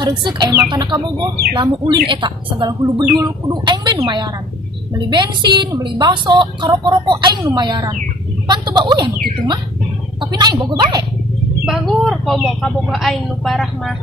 sareusek aya makan kabogo lamu ulin eta segala hulu bedul kudu aing be nu mayaran. Beli bensin, beli bakso, karoko-roko aing nu mayaran. Pan teu uyah nu kitu mah. Tapi aing boga bae. Bagur komo kabogo aing nu parah mah.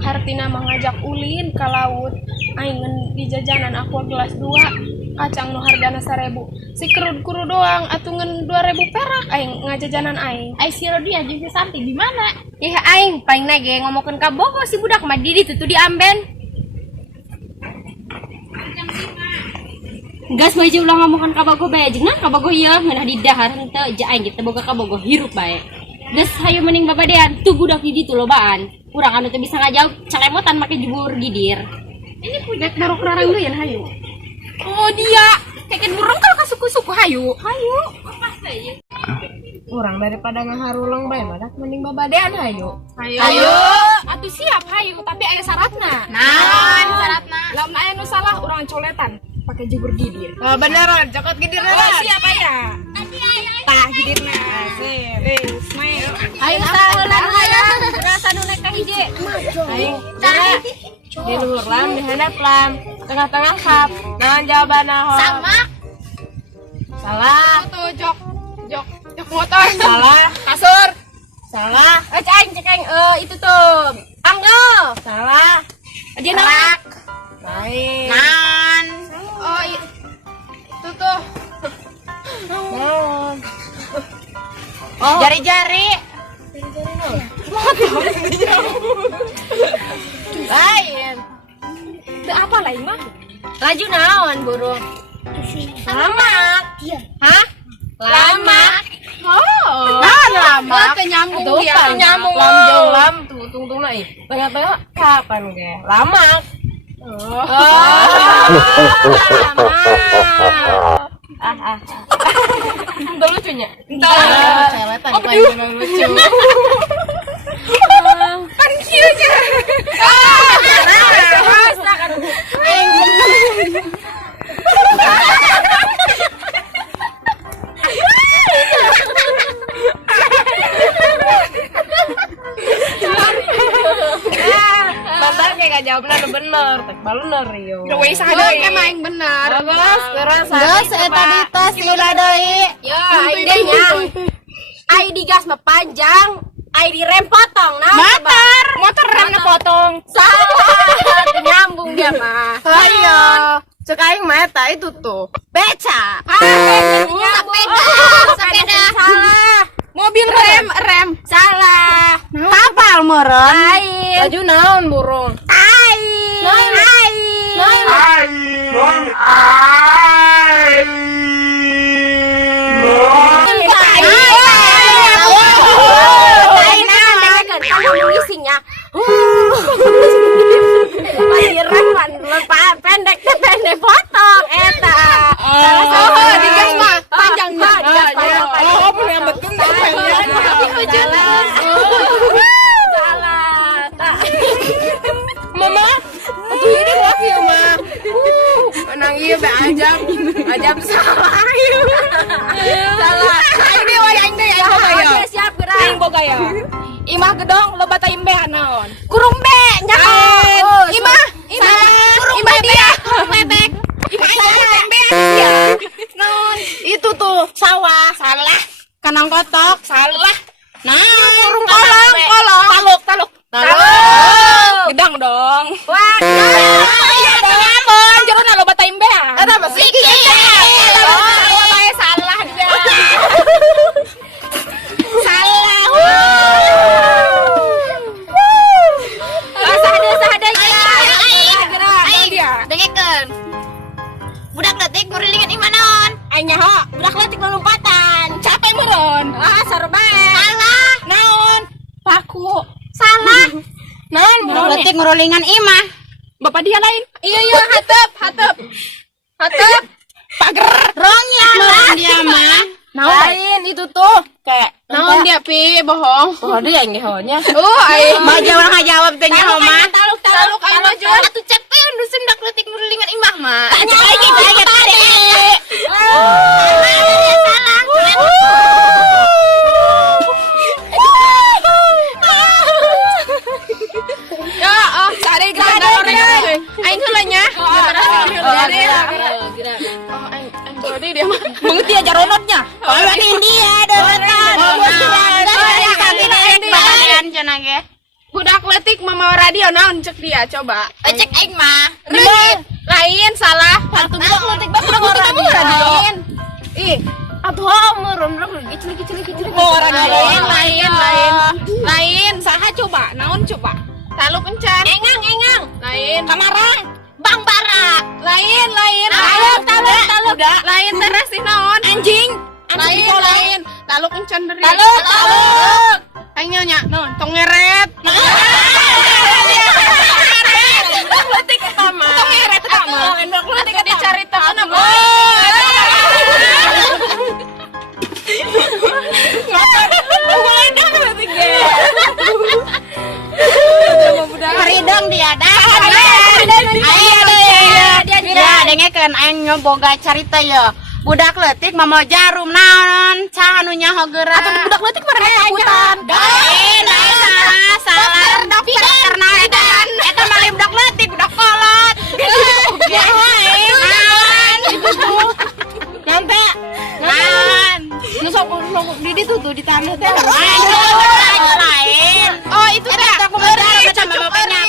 Hartina mengajak ulin ka laut. Aing di jajanan aqua gelas 2. Kacang nu hargana 1000. Si kerud-kerud doang atungan 2000 perak aing ngajajanan aing. Ai si Rodia jeung si Santi di mana? Ih aing paling nage ngomongkeun ka bogo si budak mah di ditu di amben. Gas mah ulah ngomongkeun ka bogo bae jeung ka bogo ieu ngeunah di dahar henteu ja aing kitu boga ka bogo hirup bae. Gas hayu mending babadean tuh budak di ditu lobaan. Urang anu teu bisa ngajawab calemotan make jebur gidir. Ini pudak barok rarang deui hayu. Oh dia, keket burung kalau kasuku-suku hayu. Hayu, kurang daripada ngaharulang bae mah mending babadean hayu. Hayu, atuh siap hayu, tapi aya syaratna. Naon syaratna? Lamun aya nu salah urang coletan pakai jubur gidir. Oh beneran, cokot gidirna. Oh, siap aya. Tah gidirna. Sip, smile. Ayo saeulan aya rasa nu naik ka hiji. Aing di luhur lam, di handap lam, tengah-tengah kap. Naon jawabanna ho? Sama. Salah. Tuh jok motor. Salah. Kasur. Salah. Cek itu tuh. Anggo. Salah. Aja nak. Lain. Nan. Oh, itu tuh. Naon? Oh. Jari-jari. Lain. Teu apa lain mah? Laju naon burung? Lamak. Hah? Lamak. Oh. Lama. Teu nyambung Tuh, dia. teu nyambung. Lam jeung lam tuh tungtungna ih. Tengah-tengah kapan ge? Lama. Oh. Lama. Itu lucunya. Celetan paling lucu. Kan kieu nya. Mantar kayak gak jawabnya udah bener, tek bener yo. Udah we sadeu ke maing bener. Bagus, terus Geus eta di tos udah deui. Ya, Aing deh nya. Ai di gas mah panjang, ai di rem potong. Nah, Motor remna potong. salah. Nyambung dia mah. ayo. Cek aing mah eta itu tuh. Beca. Sepeda. Salah. Mobil rem. Salah. Kapal meureun. Lain. Baju naon burung? Air. Isinya. Pendek potong eta. Oh, digas mah panjangnya. Oh, punya betul Salah. Mama, atuh ini lagi ya, Ma. Menang ieu be ajab salah ieu. Salah. Aing deui aing boga ya. Siap gerak. Aing boga ya. Imah gedong loba teh imbehan naon? Kurung be nya. Imah Kurung dia. Bebek. Naon? Itu tuh sawah. Salah. Kanang kotok. Salah. Nah, Kurung kolong. Taluk. Gedang dong. Wah. Nyambung, jerona loba teh imbehan. Eta mah sih. Salah dia. Salah. Sahada Dia. dengekeun. Budak leutik ngurilingan imah naon? Aing nyaho. Budak leutik lompatan. Capek muron. Sarua bae. Salah. Naon? Paku. Salah. Naon muron? Leutik ngurulingan imah. Bapak dia lain. Iya, hatep. Pager. Rongnya dia mah. Lain itu tuh kayak naon dia pi bohong. Oh, dia yang ngehonya. Aing. Baja urang ngajawab teh nya mah. Taluk aing maju. Atuh cepet nu sendak leutik ngurulingan imah mah. Tanya aing tadi. Salah. Ya, mengerti aja ronotnya. Pamanin dia donatan. Badan cenah ge. Budak letik mama radio naon cek dia coba. Cek aing mah. Lain salah. Hantu budak letik bapak radio. Ih, Atuh meureun kecil. oh radio lain. Saha coba? Naon coba? Talu kencan. Engang. Lain. Kamarang. Bang Bara. Lain. Talu. Lain teras sih naon? Anjing. Lain. Talu kencan dari. Talu. Aing nyonya, naon? Tong ngeret. Letik pertama. Tong ngeret pertama. Endok letik Dicari temen apa? Haridang dia dah. Ya, dengekeun aing nyoboga carita ya. Budak letik mama jarum naon ca anu nyaho geura. Atuh budak letik mah takutan. Lain salah dokter karena eta mah budak letik budak kolot. Ya naon nyampe naon Nu sok di ditu tuh di tanah teh. lain Oh, itu teh. aku mau macam bapaknya